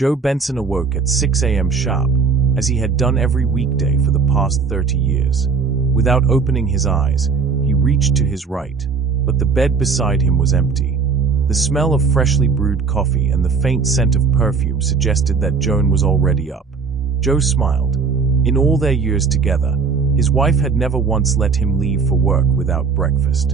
Joe Benson awoke at 6 a.m. sharp, as he had done every weekday for the past 30 years. Without opening his eyes, he reached to his right, but the bed beside him was empty. The smell of freshly brewed coffee and the faint scent of perfume suggested that Joan was already up. Joe smiled. In all their years together, his wife had never once let him leave for work without breakfast.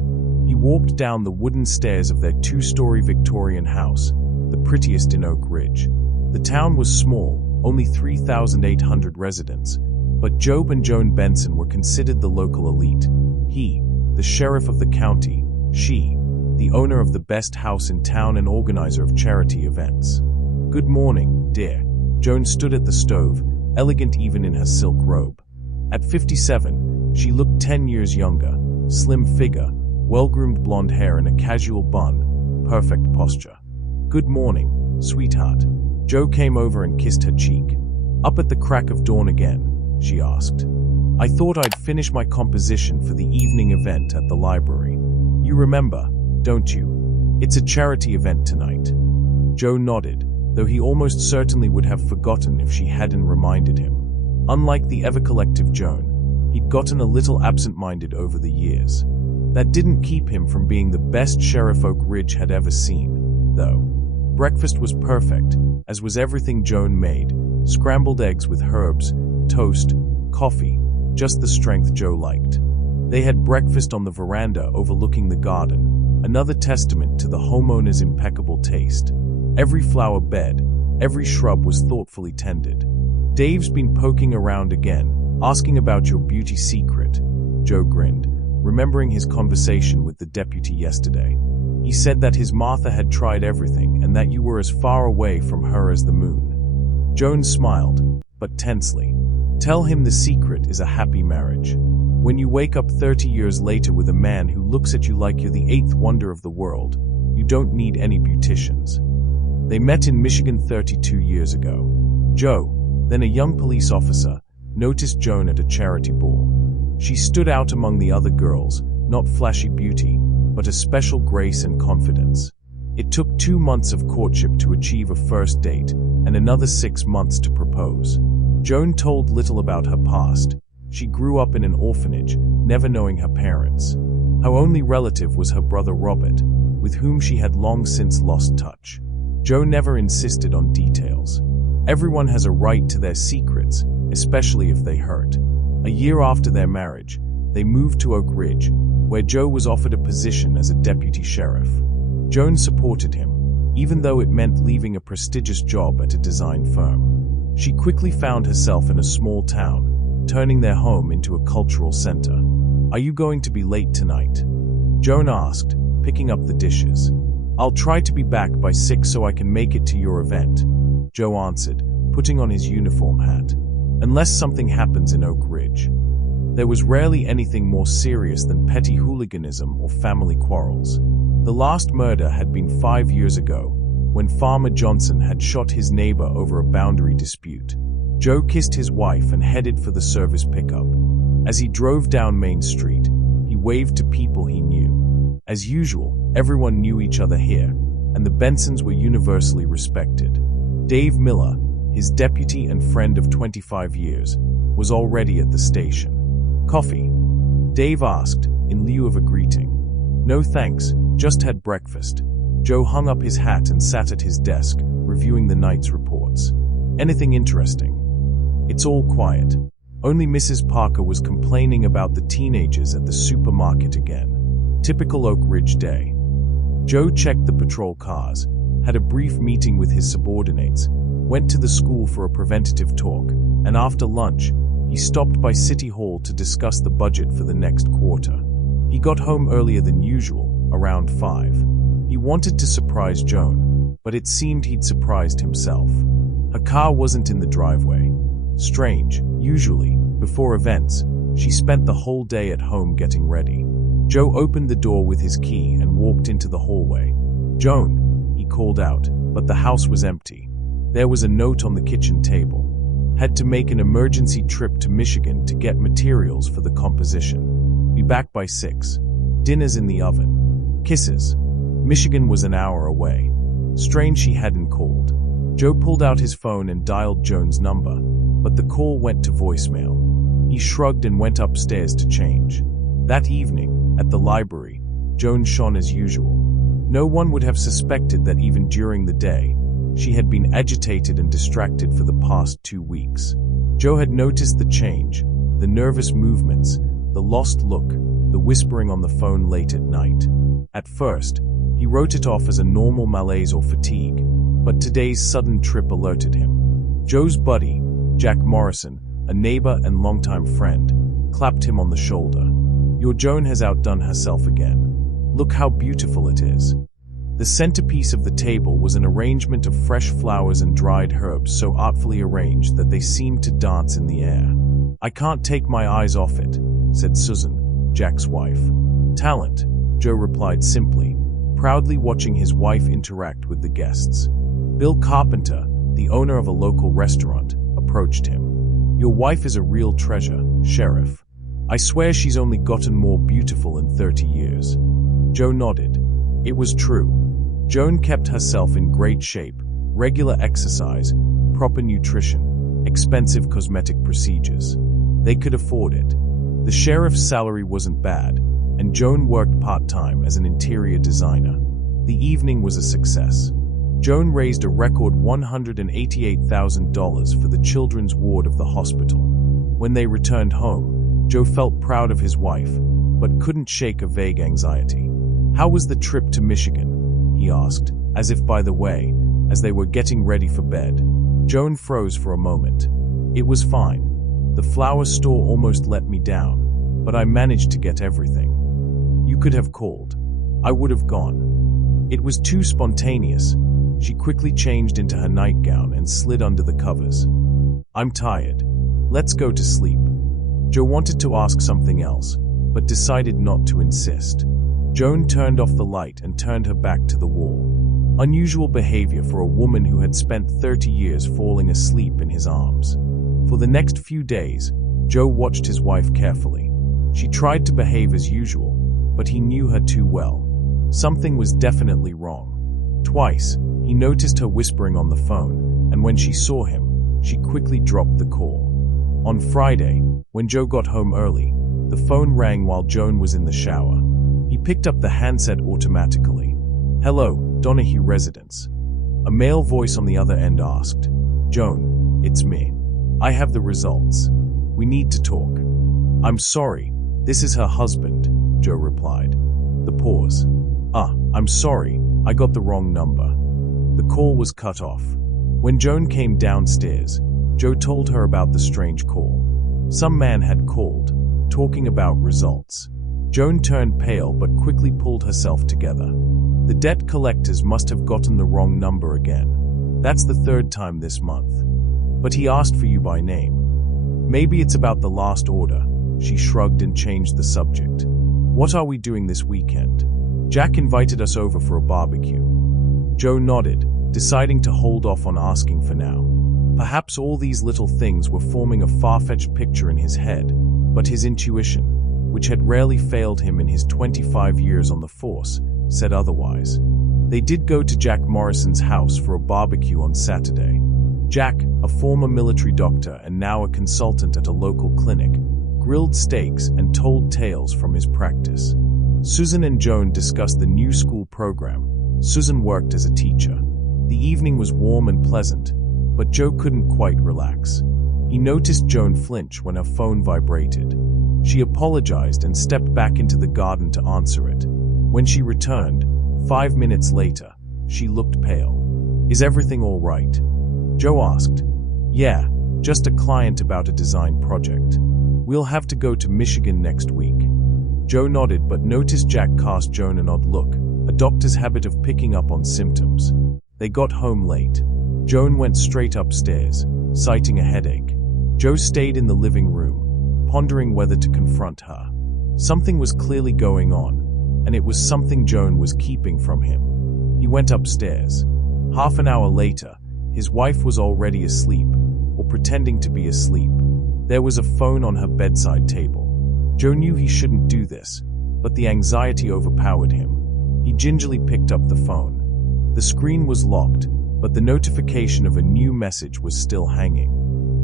He walked down the wooden stairs of their two-story Victorian house, the prettiest in Oak Ridge. The town was small, only 3,800 residents, but Joe and Joan Benson were considered the local elite. He, the sheriff of the county; she, the owner of the best house in town and organizer of charity events. "Good morning, dear." Joan stood at the stove, elegant even in her silk robe. At 57, she looked 10 years younger, slim figure, well-groomed blonde hair and a casual bun, perfect posture. "Good morning, sweetheart." Joe came over and kissed her cheek. "Up at the crack of dawn again?" she asked. "I thought I'd finish my composition for the evening event at the library. You remember, don't you? It's a charity event tonight." Joe nodded, though he almost certainly would have forgotten if she hadn't reminded him. Unlike the ever-collective Joan, he'd gotten a little absent-minded over the years. That didn't keep him from being the best sheriff Oak Ridge had ever seen, though. Breakfast was perfect, as was everything Joan made: scrambled eggs with herbs, toast, coffee, just the strength Joe liked. They had breakfast on the veranda overlooking the garden, another testament to the homeowner's impeccable taste. Every flower bed, every shrub was thoughtfully tended. "Dave's been poking around again, asking about your beauty secret," Joe grinned, remembering his conversation with the deputy yesterday. "He said that his Martha had tried everything and that you were as far away from her as the moon." Joan smiled, but tensely. "Tell him the secret is a happy marriage. When you wake up 30 years later with a man who looks at you like you're the eighth wonder of the world, you don't need any beauticians." They met in Michigan 32 years ago. Joe, then a young police officer, noticed Joan at a charity ball. She stood out among the other girls, not flashy beauty, but a special grace and confidence. It took 2 months of courtship to achieve a first date, and another 6 months to propose. Joan told little about her past. She grew up in an orphanage, never knowing her parents. Her only relative was her brother Robert, with whom she had long since lost touch. Joe never insisted on details. Everyone has a right to their secrets, especially if they hurt. A year after their marriage, they moved to Oak Ridge, where Joe was offered a position as a deputy sheriff. Joan supported him, even though it meant leaving a prestigious job at a design firm. She quickly found herself in a small town, turning their home into a cultural center. "Are you going to be late tonight?" Joan asked, picking up the dishes. "I'll try to be back by 6 so I can make it to your event," Joe answered, putting on his uniform hat. Unless something happens in Oak Ridge. There was rarely anything more serious than petty hooliganism or family quarrels. The last murder had been 5 years ago, when Farmer Johnson had shot his neighbor over a boundary dispute. Joe kissed his wife and headed for the service pickup. As he drove down Main Street, he waved to people he knew. As usual, everyone knew each other here, and the Bensons were universally respected. Dave Miller, his deputy and friend of 25 years, was already at the station. "Coffee?" Dave asked, in lieu of a greeting. "No thanks, just had breakfast." Joe hung up his hat and sat at his desk, reviewing the night's reports. "Anything interesting?" "It's all quiet. Only Mrs. Parker was complaining about the teenagers at the supermarket again. Typical Oak Ridge day." Joe checked the patrol cars, had a brief meeting with his subordinates, went to the school for a preventative talk, and after lunch, he stopped by City Hall to discuss the budget for the next quarter. He got home earlier than usual, around 5. He wanted to surprise Joan, but it seemed he'd surprised himself. Her car wasn't in the driveway. Strange, usually, before events, she spent the whole day at home getting ready. Joe opened the door with his key and walked into the hallway. "Joan," he called out, but the house was empty. There was a note on the kitchen table. "Had to make an emergency trip to Michigan to get materials for the composition. Be back by 6. Dinner's in the oven. Kisses." Michigan was an hour away. Strange she hadn't called. Joe pulled out his phone and dialed Joan's number, but the call went to voicemail. He shrugged and went upstairs to change. That evening, at the library, Joan shone as usual. No one would have suspected that even during the day, she had been agitated and distracted for the past 2 weeks. Joe had noticed the change, the nervous movements, the lost look, the whispering on the phone late at night. At first, he wrote it off as a normal malaise or fatigue, but today's sudden trip alerted him. Joe's buddy, Jack Morrison, a neighbor and longtime friend, clapped him on the shoulder. "Your Joan has outdone herself again. Look how beautiful it is." The centerpiece of the table was an arrangement of fresh flowers and dried herbs so artfully arranged that they seemed to dance in the air. "I can't take my eyes off it," said Susan, Jack's wife. "Talent," Joe replied simply, proudly watching his wife interact with the guests. Bill Carpenter, the owner of a local restaurant, approached him. "Your wife is a real treasure, Sheriff. I swear she's only gotten more beautiful in 30 years. Joe nodded. It was true. Joan kept herself in great shape, regular exercise, proper nutrition, expensive cosmetic procedures. They could afford it. The sheriff's salary wasn't bad, and Joan worked part-time as an interior designer. The evening was a success. Joan raised a record $188,000 for the children's ward of the hospital. When they returned home, Joe felt proud of his wife, but couldn't shake a vague anxiety. "How was the trip to Michigan?" he asked, as if by the way, as they were getting ready for bed. Joan froze for a moment. "It was fine. The flower store almost let me down, but I managed to get everything. You could have called. I would have gone. It was too spontaneous." She quickly changed into her nightgown and slid under the covers. "I'm tired. Let's go to sleep." Joe wanted to ask something else, but decided not to insist. Joan turned off the light and turned her back to the wall. Unusual behavior for a woman who had spent 30 years falling asleep in his arms. For the next few days, Joe watched his wife carefully. She tried to behave as usual, but he knew her too well. Something was definitely wrong. Twice, he noticed her whispering on the phone, and when she saw him, she quickly dropped the call. On Friday, when Joe got home early, the phone rang while Joan was in the shower. He picked up the handset automatically. "Hello, Donahue Residence." A male voice on the other end asked. "Joan, it's me. I have the results. We need to talk." "I'm sorry, this is her husband," Joe replied. The pause. I'm sorry, I got the wrong number." The call was cut off. When Joan came downstairs, Joe told her about the strange call. Some man had called, talking about results. Joan turned pale but quickly pulled herself together. The debt collectors must have gotten the wrong number again. That's the 3rd time this month. "But he asked for you by name." "Maybe it's about the last order." She shrugged and changed the subject. "What are we doing this weekend?" "Jack invited us over for a barbecue." Joe nodded, deciding to hold off on asking for now. Perhaps all these little things were forming a far-fetched picture in his head, but his intuition, which had rarely failed him in his 25 years on the force, said otherwise. They did go to Jack Morrison's house for a barbecue on Saturday. Jack, a former military doctor and now a consultant at a local clinic, grilled steaks and told tales from his practice. Susan and Joan discussed the new school program. Susan worked as a teacher. The evening was warm and pleasant, but Joe couldn't quite relax. He noticed Joan flinch when her phone vibrated. She apologized and stepped back into the garden to answer it. When she returned, 5 minutes later, she looked pale. "Is everything all right?" Joe asked. "Yeah, just a client about a design project. We'll have to go to Michigan next week." Joe nodded but noticed Jack cast Joan an odd look, a doctor's habit of picking up on symptoms. They got home late. Joan went straight upstairs, citing a headache. Joe stayed in the living room, pondering whether to confront her. Something was clearly going on, and it was something Joan was keeping from him. He went upstairs. Half an hour later, his wife was already asleep, or pretending to be asleep. There was a phone on her bedside table. Joe knew he shouldn't do this, but the anxiety overpowered him. He gingerly picked up the phone. The screen was locked, but the notification of a new message was still hanging.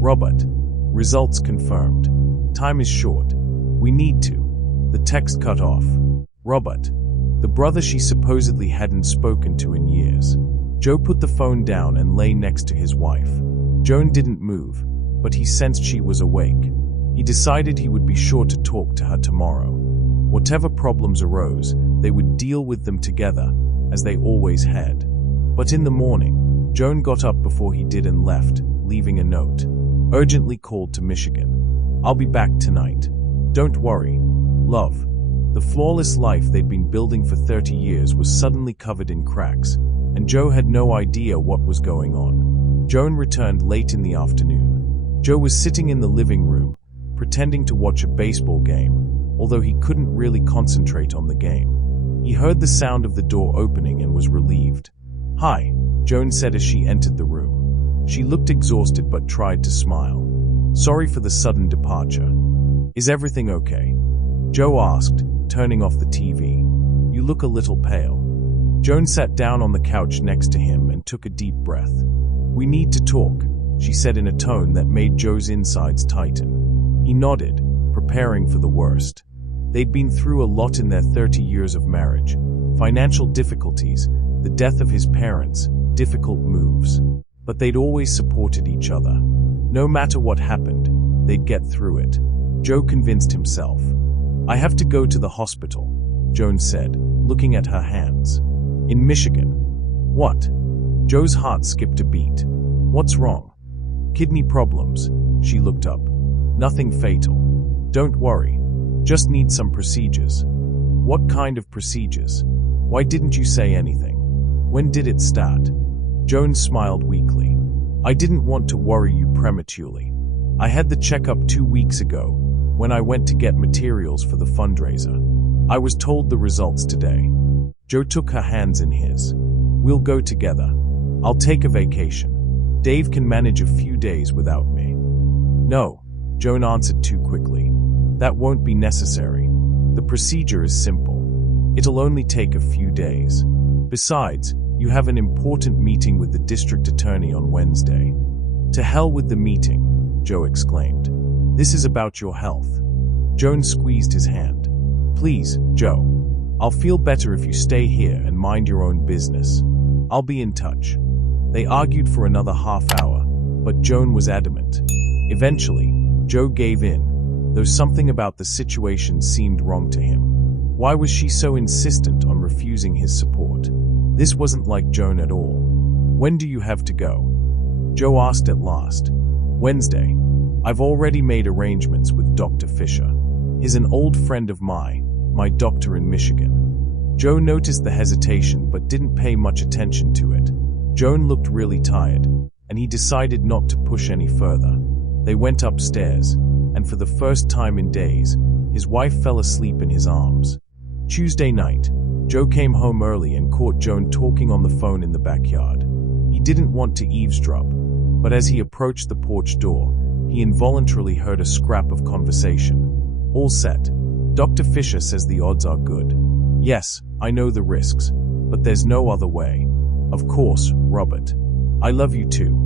Robert, results confirmed. Time is short. We need to. The text cut off. Robert, the brother she supposedly hadn't spoken to in years. Joe put the phone down and lay next to his wife. Joan didn't move, but he sensed she was awake. He decided he would be sure to talk to her tomorrow. Whatever problems arose, they would deal with them together, as they always had. But in the morning, Joan got up before he did and left, leaving a note. Urgently called to Michigan. I'll be back tonight. Don't worry. Love. The flawless life they'd been building for 30 years was suddenly covered in cracks, and Joe had no idea what was going on. Joan returned late in the afternoon. Joe was sitting in the living room, pretending to watch a baseball game, although he couldn't really concentrate on the game. He heard the sound of the door opening and was relieved. "Hi," Joan said as she entered the room. She looked exhausted but tried to smile. "Sorry for the sudden departure. Is everything okay?" Joe asked, turning off the TV. "You look a little pale." Joan sat down on the couch next to him and took a deep breath. "We need to talk," she said in a tone that made Joe's insides tighten. He nodded, preparing for the worst. They'd been through a lot in their 30 years of marriage. Financial difficulties, the death of his parents, difficult moves. But they'd always supported each other. No matter what happened, they'd get through it. Joe convinced himself. "I have to go to the hospital," Joan said, looking at her hands. "In Michigan." "What?" Joe's heart skipped a beat. "What's wrong?" "Kidney problems." She looked up. "Nothing fatal. Don't worry. Just need some procedures." "What kind of procedures? Why didn't you say anything? When did it start?" Joan smiled weakly. "I didn't want to worry you prematurely. I had the checkup 2 weeks ago, when I went to get materials for the fundraiser. I was told the results today." Joe took her hands in his. "We'll go together. I'll take a vacation. Dave can manage a few days without me." "No," Joan answered too quickly. "That won't be necessary. The procedure is simple. It'll only take a few days. Besides, you have an important meeting with the district attorney on Wednesday." "To hell with the meeting," Joe exclaimed. "This is about your health." Joan squeezed his hand. "Please, Joe. I'll feel better if you stay here and mind your own business. I'll be in touch." They argued for another half hour, but Joan was adamant. Eventually, Joe gave in, though something about the situation seemed wrong to him. Why was she so insistent on refusing his support? This wasn't like Joan at all. "When do you have to go?" Joe asked at last. "Wednesday. I've already made arrangements with Dr. Fisher. He's an old friend of mine, my doctor in Michigan." Joe noticed the hesitation but didn't pay much attention to it. Joan looked really tired, and he decided not to push any further. They went upstairs, and for the first time in days, his wife fell asleep in his arms. Tuesday night, Joe came home early and caught Joan talking on the phone in the backyard. He didn't want to eavesdrop, but as he approached the porch door, he involuntarily heard a scrap of conversation. "All set. Dr. Fisher says the odds are good. Yes, I know the risks, but there's no other way. Of course, Robert. I love you too."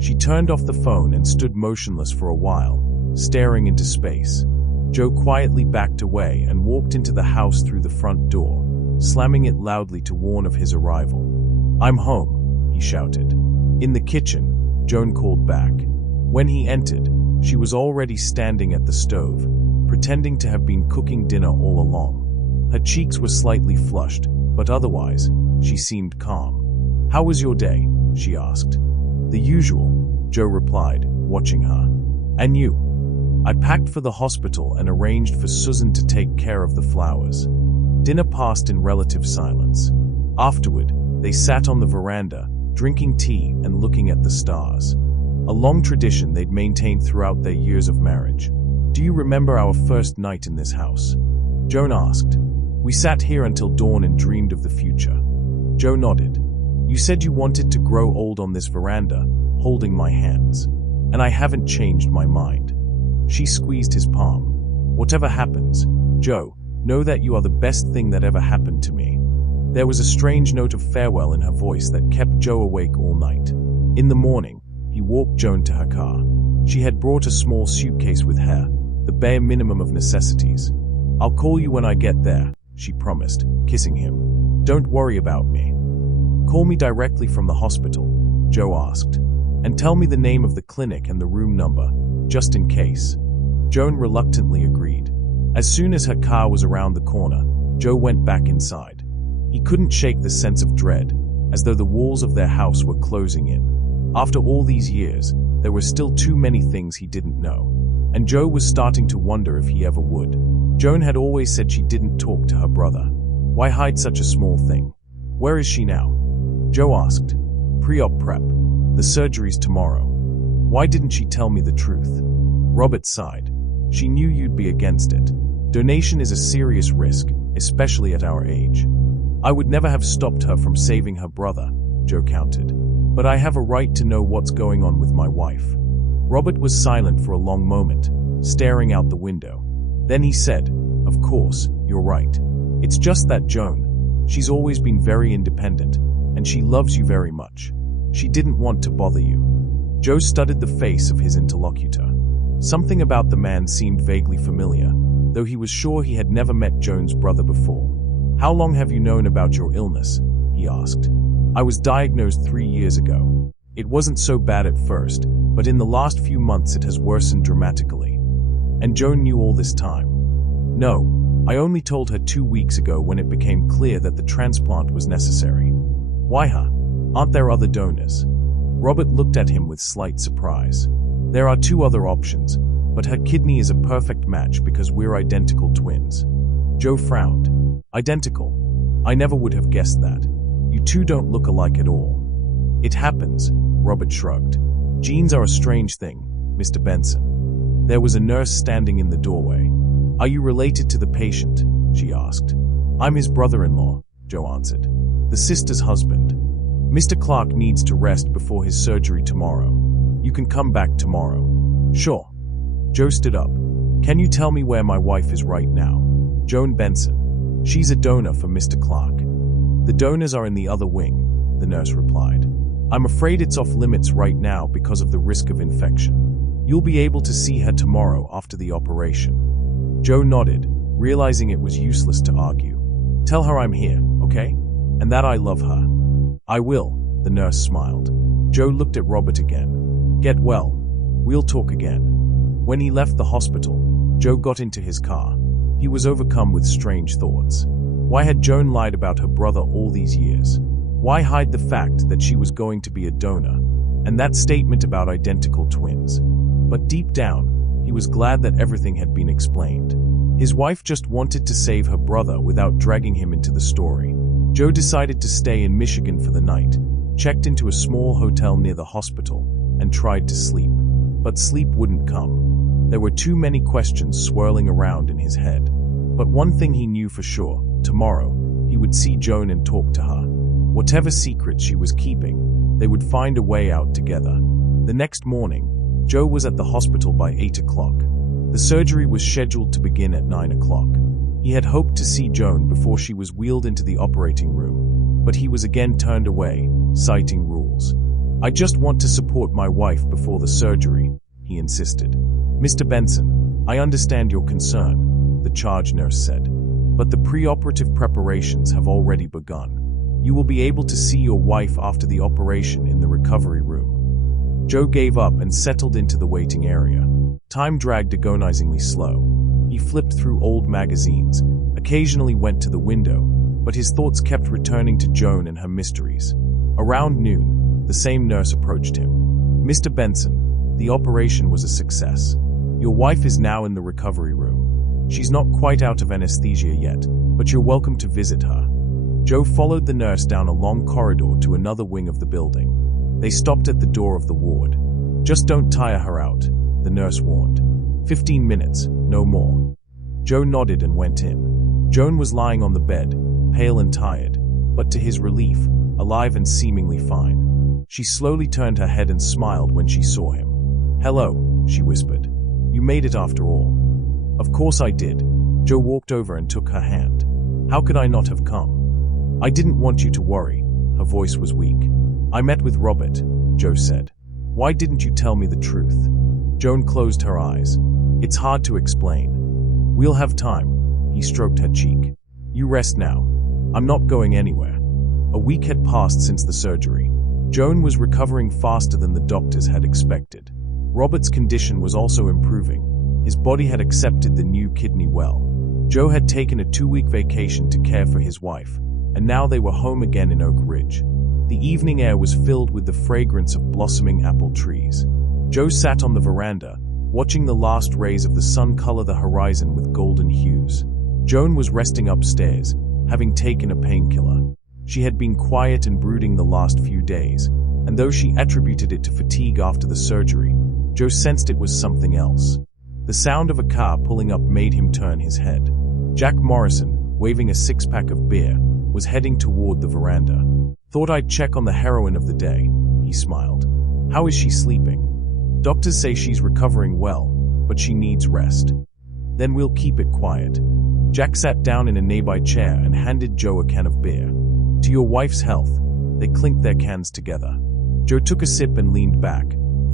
She turned off the phone and stood motionless for a while, staring into space. Joe quietly backed away and walked into the house through the front door, slamming it loudly to warn of his arrival. "I'm home," he shouted. In the kitchen, Joan called back. When he entered, she was already standing at the stove, pretending to have been cooking dinner all along. Her cheeks were slightly flushed, but otherwise, she seemed calm. "How was your day?" she asked. "The usual," Joe replied, watching her. "And you?" "I packed for the hospital and arranged for Susan to take care of the flowers." Dinner passed in relative silence. Afterward, they sat on the veranda, drinking tea and looking at the stars. A long tradition they'd maintained throughout their years of marriage. "Do you remember our first night in this house?" Joan asked. "We sat here until dawn and dreamed of the future." Joe nodded. "You said you wanted to grow old on this veranda, holding my hands. And I haven't changed my mind." She squeezed his palm. "Whatever happens, Joe, know that you are the best thing that ever happened to me." There was a strange note of farewell in her voice that kept Joe awake all night. In the morning, he walked Joan to her car. She had brought a small suitcase with her, the bare minimum of necessities. "I'll call you when I get there," she promised, kissing him. "Don't worry about me." "Call me directly from the hospital," Joe asked. "And tell me the name of the clinic and the room number, just in case." Joan reluctantly agreed. As soon as her car was around the corner, Joe went back inside. He couldn't shake the sense of dread, as though the walls of their house were closing in. After all these years, there were still too many things he didn't know. And Joe was starting to wonder if he ever would. Joan had always said she didn't talk to her brother. Why hide such a small thing? "Where is she now?" Joe asked. "Pre-op prep. The surgery's tomorrow." "Why didn't she tell me the truth?" Robert sighed. "She knew you'd be against it. Donation is a serious risk, especially at our age." "I would never have stopped her from saving her brother," Joe countered. "But I have a right to know what's going on with my wife." Robert was silent for a long moment, staring out the window. Then he said, "Of course, you're right. It's just that Joan, she's always been very independent, and she loves you very much. She didn't want to bother you." Joe studied the face of his interlocutor. Something about the man seemed vaguely familiar, though he was sure he had never met Joan's brother before. "How long have you known about your illness?" he asked. "I was diagnosed 3 years ago. It wasn't so bad at first, but in the last few months it has worsened dramatically." "And Joan knew all this time?" "No, I only told her 2 weeks ago when it became clear that the transplant was necessary." "Why, huh? Aren't there other donors?" Robert looked at him with slight surprise. "There are 2 other options, but her kidney is a perfect match because we're identical twins." Joe frowned. "Identical? I never would have guessed that. You two don't look alike at all." "It happens," Robert shrugged. "Genes are a strange thing, Mr. Benson." There was a nurse standing in the doorway. "Are you related to the patient?" she asked. "I'm his brother-in-law," Joe answered. "The sister's husband. Mr. Clark needs to rest before his surgery tomorrow. You can come back tomorrow." "Sure." Joe stood up. "Can you tell me where my wife is right now?" "Joan Benson. She's a donor for Mr. Clark." "The donors are in the other wing," the nurse replied. "I'm afraid it's off limits right now because of the risk of infection. You'll be able to see her tomorrow after the operation." Joe nodded, realizing it was useless to argue. "Tell her I'm here, okay? And that I love her." "I will," the nurse smiled. Joe looked at Robert again. "Get well. We'll talk again." When he left the hospital, Joe got into his car. He was overcome with strange thoughts. Why had Joan lied about her brother all these years? Why hide the fact that she was going to be a donor? And that statement about identical twins? But deep down, he was glad that everything had been explained. His wife just wanted to save her brother without dragging him into the story. Joe decided to stay in Michigan for the night, checked into a small hotel near the hospital, and tried to sleep. But sleep wouldn't come. There were too many questions swirling around in his head. But one thing he knew for sure: tomorrow, he would see Joan and talk to her. Whatever secret she was keeping, they would find a way out together. The next morning, Joe was at the hospital by 8 o'clock. The surgery was scheduled to begin at 9 o'clock. He had hoped to see Joan before she was wheeled into the operating room, but he was again turned away, citing rules. "I just want to support my wife before the surgery," he insisted. "Mr. Benson, I understand your concern," the charge nurse said, "but the preoperative preparations have already begun. You will be able to see your wife after the operation in the recovery room." Joe gave up and settled into the waiting area. Time dragged agonizingly slow. He flipped through old magazines, occasionally went to the window, but his thoughts kept returning to Joan and her mysteries. Around noon, the same nurse approached him. "Mr. Benson, the operation was a success. Your wife is now in the recovery room. She's not quite out of anesthesia yet, but you're welcome to visit her." Joe followed the nurse down a long corridor to another wing of the building. They stopped at the door of the ward. "Just don't tire her out," the nurse warned. 15 minutes, no more." Joe nodded and went in. Joan was lying on the bed, pale and tired, but to his relief, alive and seemingly fine. She slowly turned her head and smiled when she saw him. "Hello," she whispered. "You made it after all." "Of course I did." Joe walked over and took her hand. "How could I not have come?" I didn't want you to worry. Her voice was weak. I met with Robert, Joe said. Why didn't you tell me the truth? Joan closed her eyes. It's hard to explain. We'll have time. He stroked her cheek. You rest now. I'm not going anywhere. A week had passed since the surgery. Joan was recovering faster than the doctors had expected. Robert's condition was also improving. His body had accepted the new kidney well. Joe had taken a 2-week vacation to care for his wife, and now they were home again in Oak Ridge. The evening air was filled with the fragrance of blossoming apple trees. Joe sat on the veranda, watching the last rays of the sun color the horizon with golden hues. Joan was resting upstairs, having taken a painkiller. She had been quiet and brooding the last few days, and though she attributed it to fatigue after the surgery, Joe sensed it was something else. The sound of a car pulling up made him turn his head. Jack Morrison, waving a 6-pack of beer, was heading toward the veranda. Thought I'd check on the heroine of the day, he smiled. How is she sleeping? Doctors say she's recovering well, but she needs rest. Then we'll keep it quiet. Jack sat down in a nearby chair and handed Joe a can of beer. To your wife's health. They clinked their cans together. Joe took a sip and leaned back,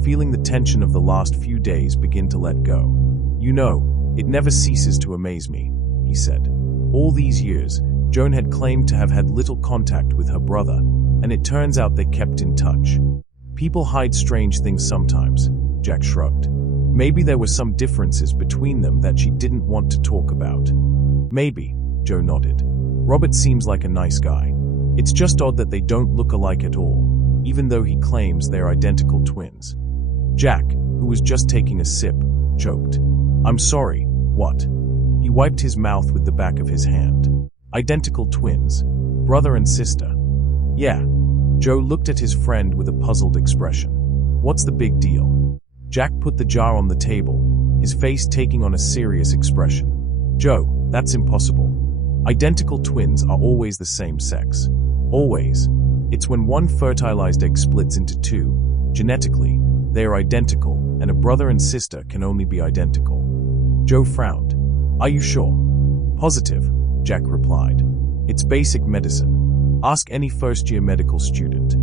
feeling the tension of the last few days begin to let go. You know, it never ceases to amaze me, he said. All these years, Joan had claimed to have had little contact with her brother, and it turns out they kept in touch. People hide strange things sometimes, Jack shrugged. Maybe there were some differences between them that she didn't want to talk about. Maybe, Joe nodded. Robert seems like a nice guy. It's just odd that they don't look alike at all, even though he claims they're identical twins. Jack, who was just taking a sip, choked. I'm sorry, what? He wiped his mouth with the back of his hand. Identical twins. Brother and sister. Yeah. Joe looked at his friend with a puzzled expression. What's the big deal? Jack put the jar on the table, his face taking on a serious expression. Joe, that's impossible. Identical twins are always the same sex. Always. It's when one fertilized egg splits into two. Genetically, they are identical, and a brother and sister can only be identical. Joe frowned. Are you sure? Positive, Jack replied. It's basic medicine. Ask any first-year medical student.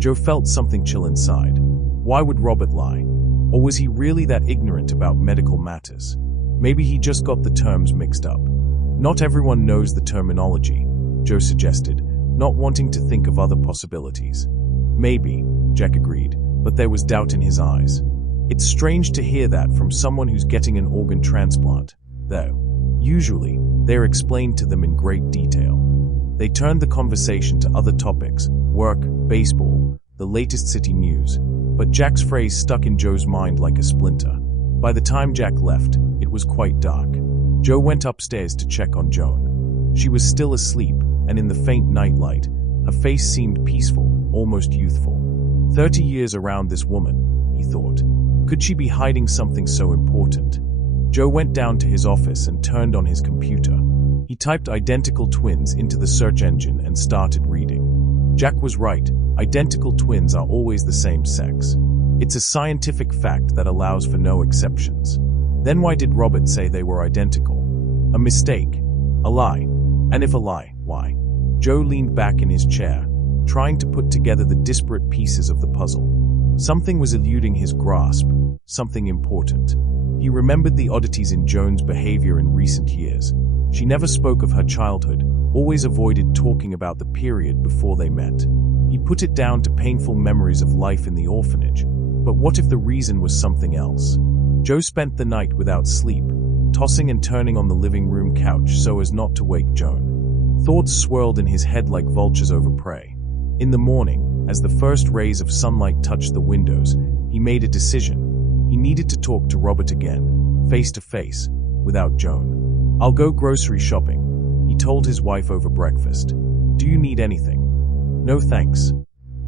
Joe felt something chill inside. Why would Robert lie? Or was he really that ignorant about medical matters? Maybe he just got the terms mixed up. Not everyone knows the terminology, Joe suggested, not wanting to think of other possibilities. Maybe, Jack agreed, but there was doubt in his eyes. It's strange to hear that from someone who's getting an organ transplant, though. Usually, they're explained to them in great detail. They turned the conversation to other topics, work, baseball, the latest city news, but Jack's phrase stuck in Joe's mind like a splinter. By the time Jack left, it was quite dark. Joe went upstairs to check on Joan. She was still asleep, and in the faint nightlight, her face seemed peaceful, almost youthful. 30 years around this woman, he thought. Could she be hiding something so important? Joe went down to his office and turned on his computer. He typed identical twins into the search engine and started reading. Jack was right. Identical twins are always the same sex. It's a scientific fact that allows for no exceptions. Then why did Robert say they were identical? A mistake. A lie. And if a lie, why? Joe leaned back in his chair, trying to put together the disparate pieces of the puzzle. Something was eluding his grasp, something important. He remembered the oddities in Joan's behavior in recent years. She never spoke of her childhood, always avoided talking about the period before they met. He put it down to painful memories of life in the orphanage. But what if the reason was something else? Joe spent the night without sleep, tossing and turning on the living room couch so as not to wake Joan. Thoughts swirled in his head like vultures over prey. In the morning, as the first rays of sunlight touched the windows, he made a decision. He needed to talk to Robert again, face to face, without Joan. I'll go grocery shopping, he told his wife over breakfast. Do you need anything? No thanks.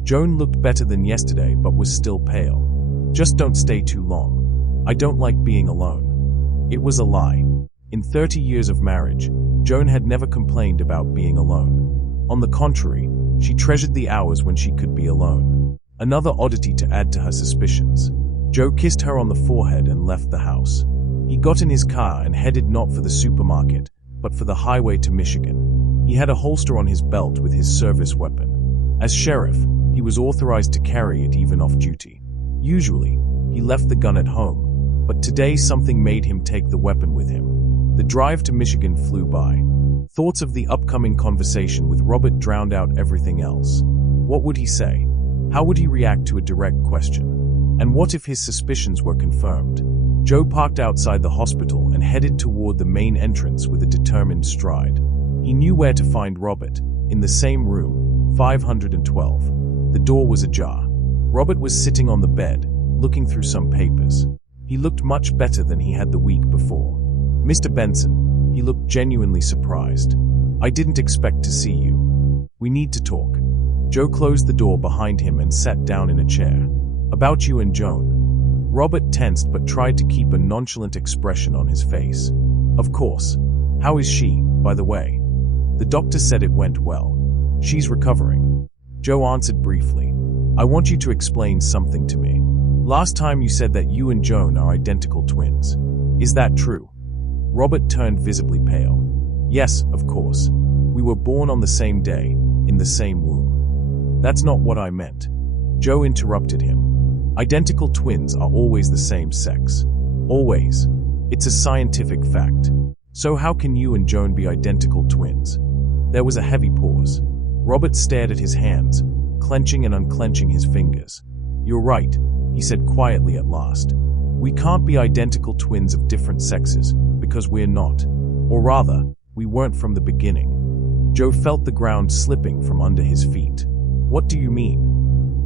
Joan looked better than yesterday but was still pale. Just don't stay too long. I don't like being alone. It was a lie. In 30 years of marriage, Joan had never complained about being alone. On the contrary, she treasured the hours when she could be alone. Another oddity to add to her suspicions. Joe kissed her on the forehead and left the house. He got in his car and headed not for the supermarket, but for the highway to Michigan. He had a holster on his belt with his service weapon. As sheriff, he was authorized to carry it even off duty. Usually, he left the gun at home, but today something made him take the weapon with him. The drive to Michigan flew by. Thoughts of the upcoming conversation with Robert drowned out everything else. What would he say? How would he react to a direct question? And what if his suspicions were confirmed? Joe parked outside the hospital and headed toward the main entrance with a determined stride. He knew where to find Robert, in the same room, 512. The door was ajar. Robert was sitting on the bed, looking through some papers. He looked much better than he had the week before. "Mr. Benson," he looked genuinely surprised. "I didn't expect to see you. We need to talk." Joe closed the door behind him and sat down in a chair. "About you and Joan." Robert tensed but tried to keep a nonchalant expression on his face. "Of course. How is she, by the way?" "The doctor said it went well. She's recovering." Joe answered briefly. "I want you to explain something to me. Last time you said that you and Joan are identical twins. Is that true?" Robert turned visibly pale. "Yes, of course. We were born on the same day, in the same womb." "That's not what I meant." Joe interrupted him. "Identical twins are always the same sex. Always. It's a scientific fact. So how can you and Joan be identical twins?" There was a heavy pause. Robert stared at his hands, clenching and unclenching his fingers. "You're right," he said quietly at last. "We can't be identical twins of different sexes, because we're not. Or rather, we weren't from the beginning." Joe felt the ground slipping from under his feet. "What do you mean?"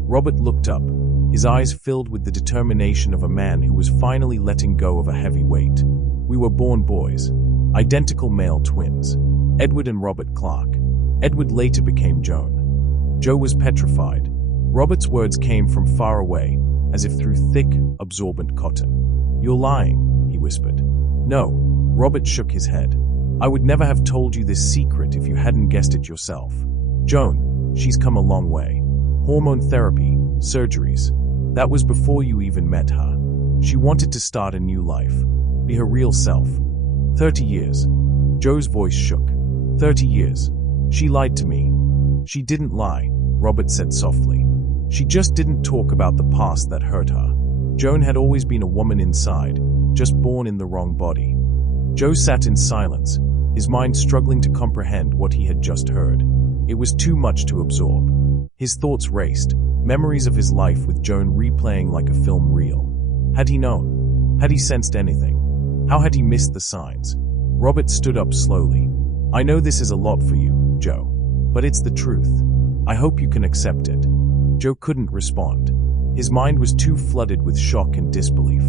Robert looked up, his eyes filled with the determination of a man who was finally letting go of a heavy weight. "We were born boys. Identical male twins. Edward and Robert Clark. Edward later became Joan." Joe was petrified. Robert's words came from far away, as if through thick, absorbent cotton. "You're lying," he whispered. "No." Robert shook his head. "I would never have told you this secret if you hadn't guessed it yourself. Joan, she's come a long way. Hormone therapy, surgeries. That was before you even met her. She wanted to start a new life. Be her real self. 30 years. Joe's voice shook. 30 years. She lied to me." "She didn't lie," Robert said softly. "She just didn't talk about the past that hurt her. Joan had always been a woman inside, just born in the wrong body." Joe sat in silence, his mind struggling to comprehend what he had just heard. It was too much to absorb. His thoughts raced, memories of his life with Joan replaying like a film reel. Had he known? Had he sensed anything? How had he missed the signs? Robert stood up slowly. "I know this is a lot for you, Joe, but it's the truth. I hope you can accept it." Joe couldn't respond. His mind was too flooded with shock and disbelief.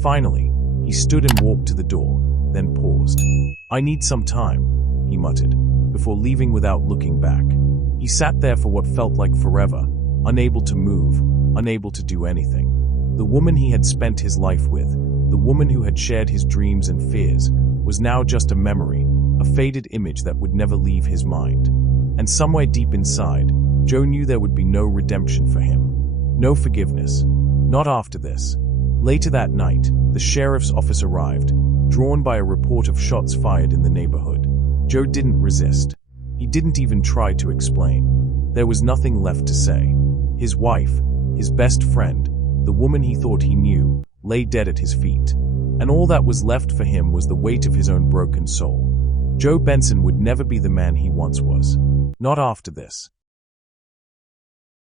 Finally, he stood and walked to the door, then paused. "I need some time," he muttered, before leaving without looking back. He sat there for what felt like forever, unable to move, unable to do anything. The woman he had spent his life with, the woman who had shared his dreams and fears, was now just a memory, a faded image that would never leave his mind. And somewhere deep inside, Joe knew there would be no redemption for him. No forgiveness. Not after this. Later that night, the sheriff's office arrived, drawn by a report of shots fired in the neighborhood. Joe didn't resist. He didn't even try to explain. There was nothing left to say. His wife, his best friend, the woman he thought he knew, lay dead at his feet. And all that was left for him was the weight of his own broken soul. Joe Benson would never be the man he once was. Not after this.